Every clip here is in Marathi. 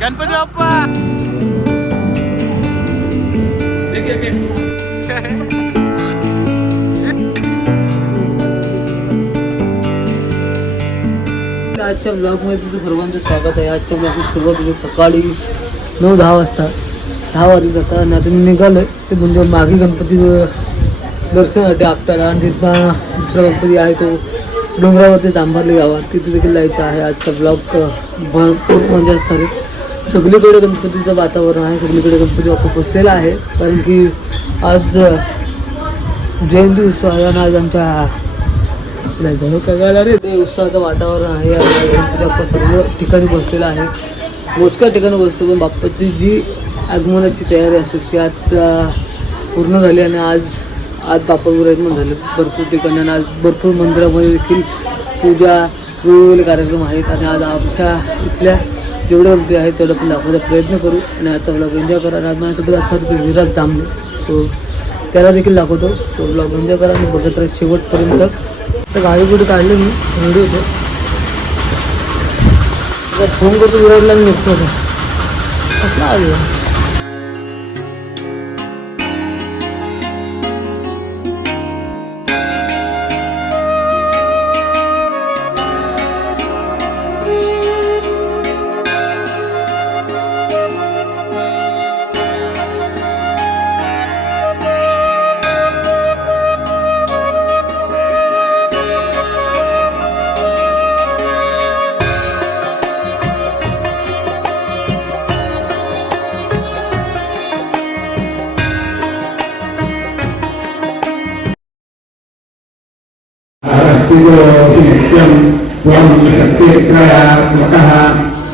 गणपती बाप्पा! आजच्या ब्लॉगमध्ये तुमचं सर्वांचं स्वागत आहे. आजच्या ब्लॉगची सुरुवात होते सकाळी नऊ दहा वाजता दहा वाजले जातात आणि आता मी निघालो ते म्हणजे मागे गणपती दर्शनासाठी आपल्याला आणि तिथं दुसरा गणपती आहे तो डोंगरावरती तांबरली गावात. तिथे देखील जायचं आहे. आजचा ब्लॉग भरपूर मजा असणार आहे. सगळीकडे गणपतीचं वातावरण आहे सगळीकडे गणपती बाप्पा बसलेला आहे. कारण की आज जयंती उत्सव आहे आणि आज आमच्या नाही झालं कळायला रे? ते उत्साहाचं वातावरण आहे. गणपती बाप्पा सर्व ठिकाणी बसलेला आहे. मोजक्या ठिकाणी बसतो पण बाप्पाची जी आगमनाची तयारी असते ती आज पूर्ण झाली आणि आज आज बाप्पावर विराजमान झाले. भरपूर ठिकाणी आणि आज भरपूर मंदिरामध्ये देखील पूजा वेगवेगळे कार्यक्रम आहेत. आणि आज आमच्या इथल्या जेवढे गणपती आहेत तेवढं आपण दाखवायचा प्रयत्न करू. आणि आजचा ब्लॉग एन्जॉय करा. राजमानासोबत आज माझ्यासोबत विराज जांभले सो त्याला देखील दाखवतो. तो ब्लॉग एन्जॉय करा आणि बघत राहा शेवटपर्यंत. तर गाडी कुठे काढले मी? रेडी होतो. फोन करतो विराजला मी निघतो आता. कसला आलो. యోగిష్యం త్వక్షక్తిత్రయాత్మక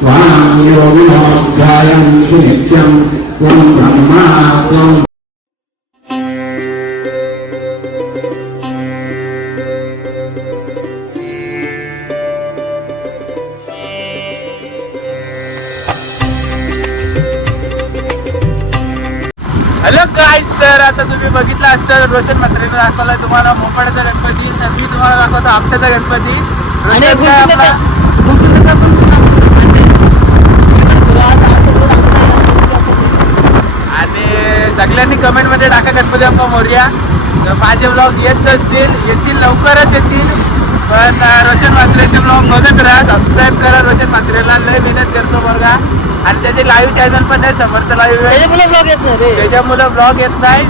త్వాం యోగినోధ్యాయం సునిత్యం త్వం బ్రహ్మా త్వం आता तुम्ही बघितलं असतं रोशन म्हात्रेनं दाखवलाय तुम्हाला मोपाड्याचा गणपती तर मी तुम्हाला दाखवतो आपट्याचा गणपती. आणि रोशन काय आपला गुलफिंडीचा पण आणि सगळ्यांनी कमेंटमध्ये टाका गणपती बाप्पा मोर्या. तर माझे ब्लॉग येत नसतील येतील लवकरच येतील. पण रोशन म्हात्रेचे ब्लॉग बघत राहा सबस्क्राईब करा. रोशन म्हात्रेला लय मेहनत करतो बघा आणि त्याचे लाईव्ह चॅनल पण आहे समर्थ लाईव्ह आहे. त्याच्यामुळे ब्लॉग येत नाही रे. त्याच्यामुळं ब्लॉग येत नाही.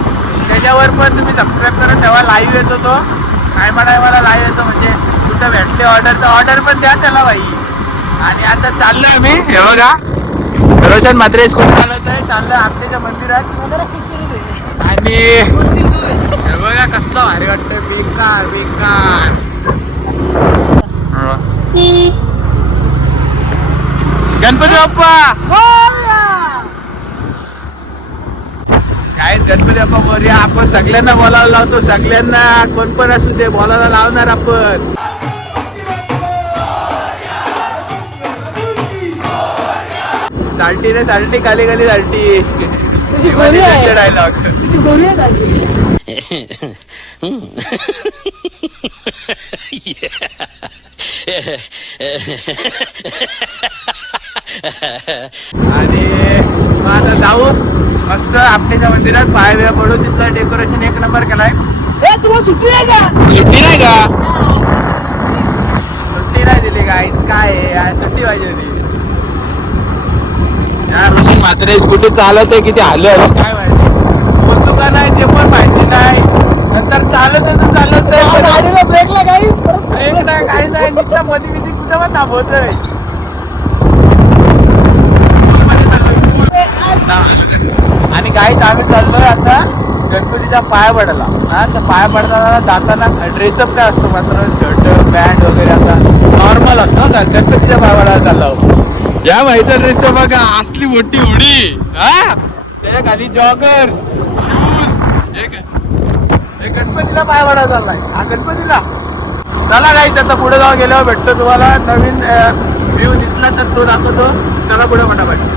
त्याच्यावर पण तुम्ही सबस्क्राईब करा तेव्हा लाईव्ह येतो तो. टायमा टायमाला लाईव्ह येतो म्हणजे तुमचं भेटले ऑर्डर तर ऑर्डर पण द्या त्याला बाई. आणि आता चाललोय मी हे बघा. रोशन मात्रे स्कूल चालवायचं आहे चाललोय आपटेच्या मंदिरात. आणि हे बघा कसलं भारी वाटतं बेकार बेकार. गणपती बाप्पा! काय गणपती बाप्पा मोरया आपण सगळ्यांना बोलायला लावतो. सगळ्यांना कोण पण असू दे बोलायला लावणार आपण. साल्टी रे साल्टी खाली खाली साल्टी. डायलॉग. आणि मग आता जाऊ. मस्त आपल्याच्या मंदिरात पाय बिया पडू तिथलं डेकोरेशन एक नंबर केलाय. ए, तुम्हाला सुट्टी आहे का? सुट्टी नाही का? सुट्टी नाही दिली गाईच काय आहे? सुट्टी पाहिजे होती. मात्र स्कूटी चालवते किती आलं काय माहिती? पोचू का नाही ते पण माहिती. नाही नंतर चालत चालत या गाडीला ब्रेक लागाई परत ब्रेक नाही काय नाही नुसतं मध्ये मध्ये कुठं पण थांबवतोय. आणि काहीच आम्ही चाललोय आता गणपतीच्या पाया पडायला हा तर पाया पडताना जाताना ड्रेसअप काय असतो मात्र? शर्ट पॅन्ट वगैरे असा नॉर्मल असतो का गणपतीच्या पाया पडायला चाललो या माहिती ड्रेस बघा असली मोठी उडी हा? त्याच्याखाली जॉगर शूज हे गणपतीला पायवाडा चाललाय. हा गणपतीला. चला गाईच आता पुढे जाऊन गेल्यावर भेटतो तुम्हाला. नवीन व्ह्यू दिसला तर तो दाखवतो. चला पुढे फटाफट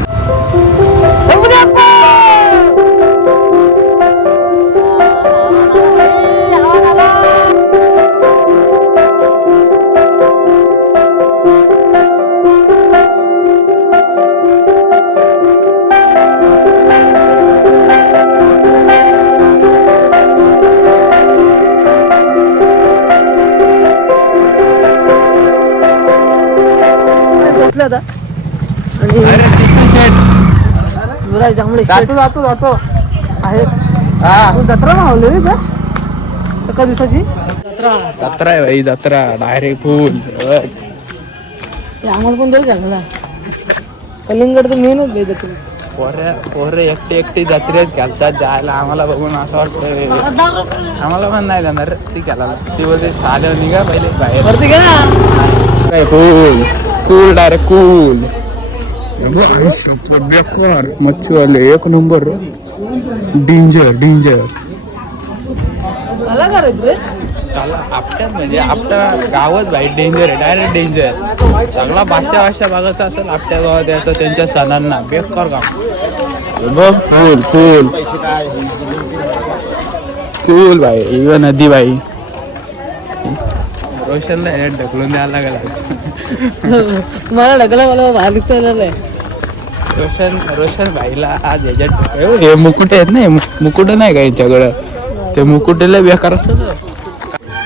युवराज जांभळे जातो जातो जातो. हा. तू जत्रा मावली रे का? दिवसाची? जत्रा. जत्रा आहे भाई जत्रा. Direct full. आम्हाला पण जाऊ चांगला कलिंगड तर मेनच भाई जत्रा. पोरे पोरे एकटे एकटे जत्रेत घालतात जायला. आम्हाला बघून असं वाटतं आम्हाला पण नाही जाणार ती घालायला. ती बोलते साधं निघा पहिले बाहेर. काय कूल कूल डायरेक्ट कूल बेकार मच्छी आले एक नंबर डेंजर डेंजर रे त्याला आपट्यात म्हणजे आपटा गावच भाई डेंजर आहे डायरेक्ट डेंजर चांगला भाषा भाषा बघायचा असेल आपट्या गावात याचं त्यांच्या सणांना. बेकार काम बघ फुल फुल फुल भाई इवन नदी भाई रोशनला हे ढकलून द्यायला लागला मला ढकला मला बाहेर निघता येणार नाही रोशन रोशन भाईला आज याच्यात हे मुकुट आहेत ना हे मुकुट नाही का यांच्याकडं ते मुकुटेला बेकार असतात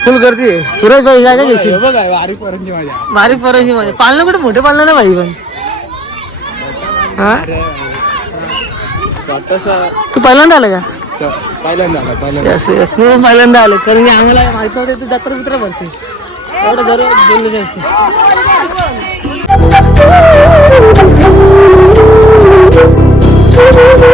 फुल गर्दी सुरेश भाई जागा घेशील बघ वारी परंजी माझ्या बारीक पोरांची माझे पाळणं कुठे मोठे पाळणं ना भाई पण तू पहिल्यांदा आलं का पहिल्यांदा आला पहिल्यांदा आलो कारण की आम्हाला माहीत नव्हतं ते जत्रा बित्रा भरते एवढं दर बोलले असते आम्हाला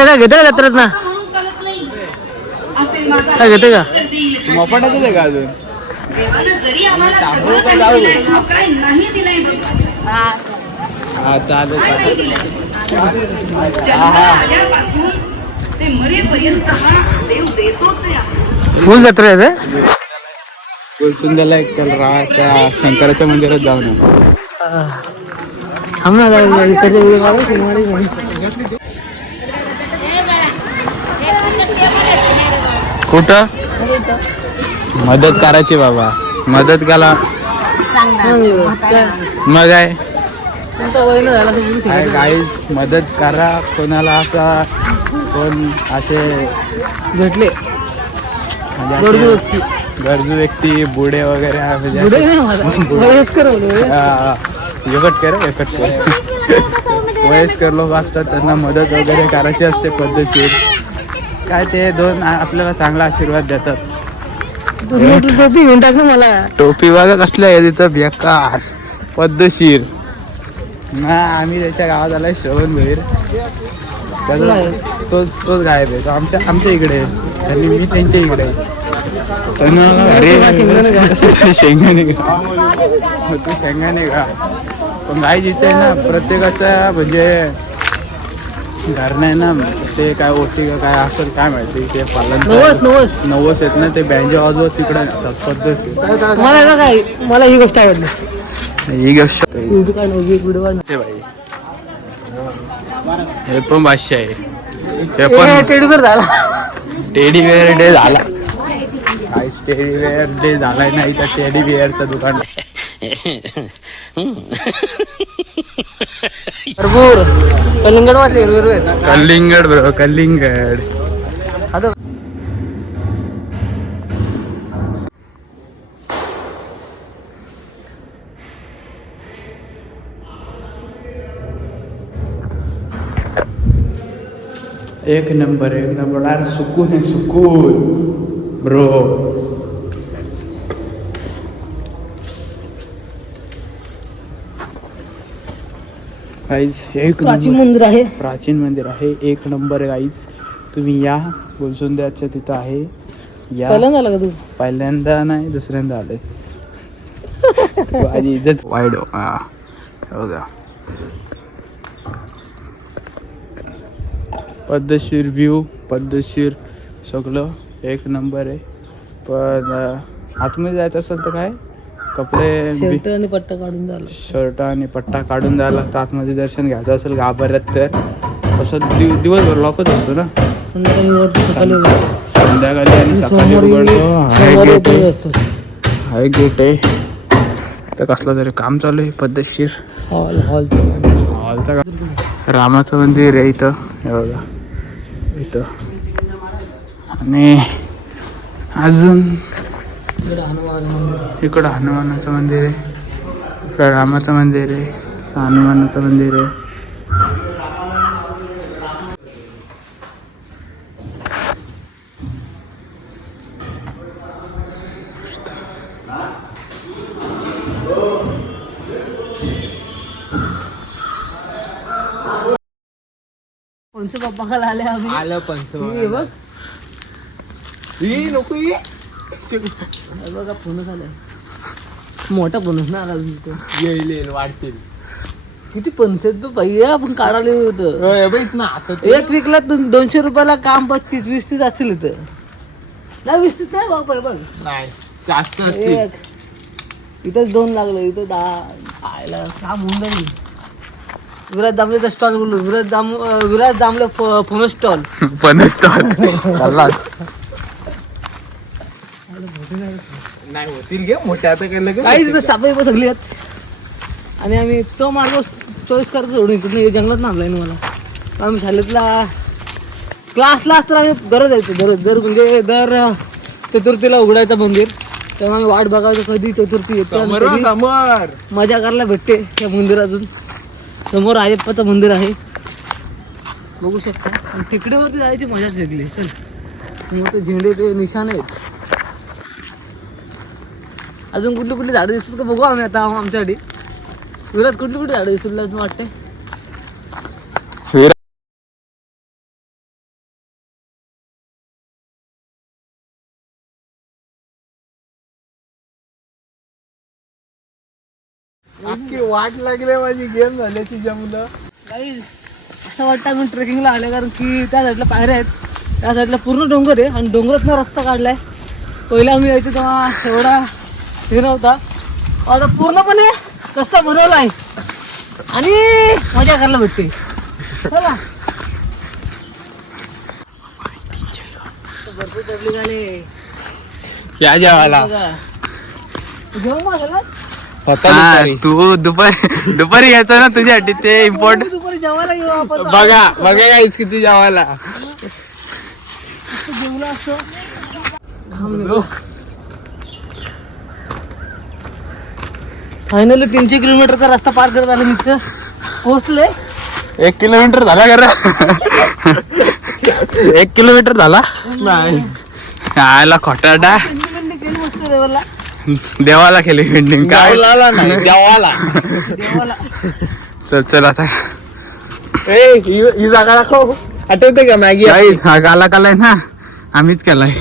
ए काय घेते का जत्रात ना? काय घेते का? मोपाटातच आहे का अजून? तांबूळ का जाऊ हा चालेल हा फुल जत्रा आहे रे. गुलसुंदरला एक चल राहा त्या शंकराच्या मंदिरात. थांब ना इकडच्या व्हिडिओ काढू, शिवमाळी घेऊन. कुठं? मदत करायची बाबा. मदत केला? मग शकत गाईज मदत करा. कोणाला असा कोण असे. भेटले. म्हणजे गरजू व्यक्ती. गरजू व्यक्ती बुडे वगैरे आहे म्हणजे एकट कर एकट कर. वयस्कर लोक असतात त्यांना मदत वगैरे करायची असते पद्धतशीर. काय ते दोन आपल्याला चांगला आशीर्वाद देतात. टोपी घेऊन टाक ना मला. टोपी बघा कसल्या आहे तिथं बेकार. पद्धतशीर ना आम्ही त्याच्या गावात आलाय श्रवण भैर त्याचा तोच तोच गायब आहे. तो आमच्या आमच्या इकडे आहे. आणि मी त्यांच्या इकडे अरे शेंगाने तू शेंगाने का पण गाय जिथे ना प्रत्येकाचा म्हणजे घरनं आहे ना ते काय होती का काय असेल काय माहिती ते पालन नवस नवस नवस आहेत ना ते बँजो वाजवत तिकडे मला ना काय मला ही गोष्ट आवडली. ही गोष्ट व्हिडिओ काय नव्हती एक व्हिडिओ ते भाई हे पण भाष्य आहे. हे पण झाला. टेडी वेअर डे झाला. काय टेडी वेअर डे झालाय नाही तर टेडी वेअरचं दुकान भरपूर. कलिंगड वाटले हिरवे कलिंगड ब्रो कलिंगड. आता एक नंबर एक नंबर. अरे सुकून आहे सुकून. ब्रो. गाईज एक प्राचीन मंदिर आहे. प्राचीन मंदिर आहे. एक नंबर गाईज तुम्ही या. गुलसुंद्याच्या तिथं आहे. या. पहिल्यांदा आला का तू? पहिल्यांदा नाही दुसऱ्यांदा आले. माझी इज्जत वाईट हो. बघा. पद्धतशीर व्ह्यू पद्धतशीर सगळं एक नंबर आहे. पण आतमध्ये जायचं असेल तर काय? कपडे शर्ट आणि पट्टा काढून झाला. शर्ट आणि पट्टा काढून जायला लागतं आतमध्ये दर्शन घ्यायचं असेल गाभाऱ्यात तर. असं दिव दिवसभर लॉकच असतो ना? संध्याकाळी वरती सकाळी उघडतो. संध्याकाळी आणि सकाळी सोमवारी उघडतो. हाय सोमवारी गेट open आहे. असतो. हाय गेट आहे. तर कसलं तरी काम चालू आहे पद्धतशीर. हॉल हॉल हॉलचं का रामाचं मंदिर आहे इथं. हे बघा. इथं. आणि अजून इकडं हनुमानाचं मंदिर आहे. इकडं रामाचं मंदिर आहे. हनुमानाचं मंदिर आहे. पप्पा आले आम्ही? आलं पंच हे बघ. नको हे बघा फणस आलाय मोठा फणस ना आला तो. येईल वाढतील. किती पणस आहेत तो पाहिजे आपण काढायला होतं ना आता एक विकला दोन- दोनशे रुपयाला काम पस्तीस वीस तीस असतील इथं. नाही वीस तीस नाही बघ बघ. बघ नाही जास्त एक. इथंच दोन लागलं इथं दहा आयला काम होऊन जाईल. विराज जांभलेचा स्टॉल बोललो विराज अं, विराज जांभले फोन स्टॉल पण चालला. नाही होतील घे मोठ्या आता काय लगेच काही तिथं सापे पण सगळी आहेत. आणि आम्ही तो मार्ग चॉईस करतो सोडून इकडून जंगलात आणलाय ना मला. आम्ही शाळेतला क्लासला तर आम्ही दररोज यायचो दररोज दर म्हणजे दर चतुर्थीला उघडायचं मंदिर. तेव्हा आम्ही वाट बघायचो कधी चतुर्थी येते समोर मजा करायला भेटते त्या मंदिरातून समोर अयप्पाचं मंदिर आहे. बघू शकता. आणि तिकडेवरती जायची मजाच वेगळी. चल. मोठे झेंडे ते निशाण आहेत. अजून कुठली कुठली झाडं दिसतात का बघू आम्ही आता आमच्यासाठी. विराट कुठली कुठली झाडं दिसतील असं वाटतंय? अख्खी वाट लागले माझी गेम झाली तिच्या मुलं. काही असं वाटतं आम्ही ट्रेकिंगला आले कारण की त्या साईडला पायऱ्या आहेत. त्या साईडला पूर्ण डोंगर आहे आणि डोंगरातनं रस्ता काढलाय. पहिला आम्ही यायचो तेव्हा एवढा हे नव्हता आता पूर्णपणे रस्ता बनवला आहे आणि मजा करायला भेटते. चला. भरपूर या जेवायला. जेवण हा, तू दुपारी दुपारी यायचं ना तुझ्यासाठी ते इम्पॉर्टंट दुपारी जेवायला येऊ आपण. बघा बघा काहीच किती जेवायला. जेवलं असतं. फायनली तीनशे किलोमीटरचा रस्ता पार करत आले मित्र पोहोचले एक किलोमीटर झाला का एक किलोमीटर झाला? नाही. आयला खोटाडा देवाला देवाला केली पेंटिंग. काय? देवाला देवाला. चल चल आता. ही जागा दाखव. आठवते का मॅगी? Guys, हा काला कालाय ना. आम्हीच केलाय.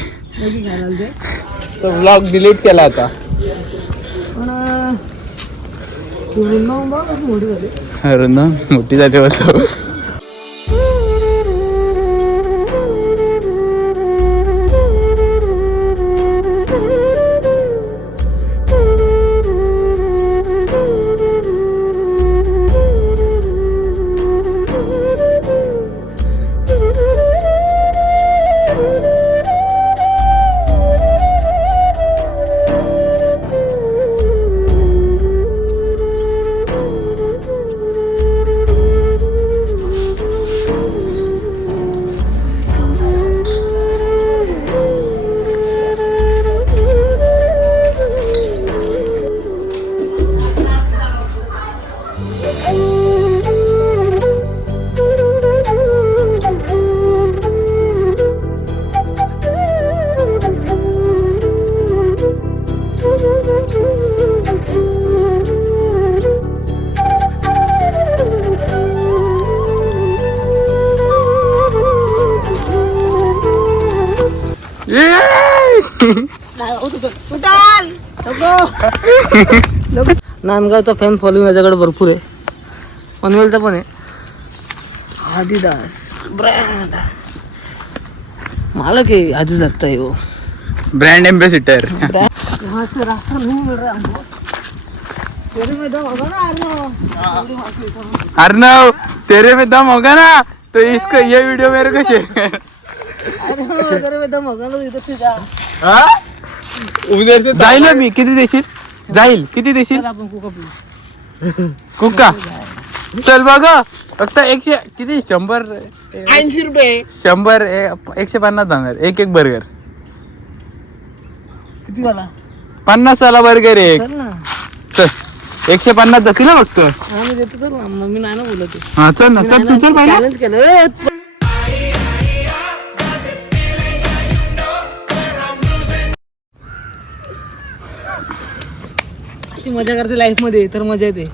ब्लॉग डिलीट केला आता. മുട്ടി തലേ പോലത്തെ नांदगावचा फॅन फॉलोइंग याच्याकडे भरपूर आहे. पनवेलचा पण आहे. आदिदास ब्रँड मालक आहे आधी जाता हो ब्रँड एम्बेसिडर यहाँ से रास्ता नहीं मिल रहा हमको तेरे में दम होगा ना अर्नव? तेरे में दम होगा ना तो इसको ये वीडियो मेरे को शेयर अरे तेरे में दम होगा ना तो इधर से जा उधर से जाईल मी किती देशील जाईल. किती देशील? चल आपण कुका पिऊ कुक्का चल बघ फक्त एकशे किती? शंभर ऐंशी रुपये. शंभर ए- एकशे पन्नास जाणार. एक एक बर्गर किती झाला? पन्नास वाला बर्गर एक. चल ना. चल. एकशे पन्नास जातील ना फक्त. आम्ही देतो तर ना. मग मी नाही ना बोलत आहे. हा चल ना. चल तू चल पहिला. चॅलेंज केलं. ए, मजा करते लाईफमध्ये तर मजा येते.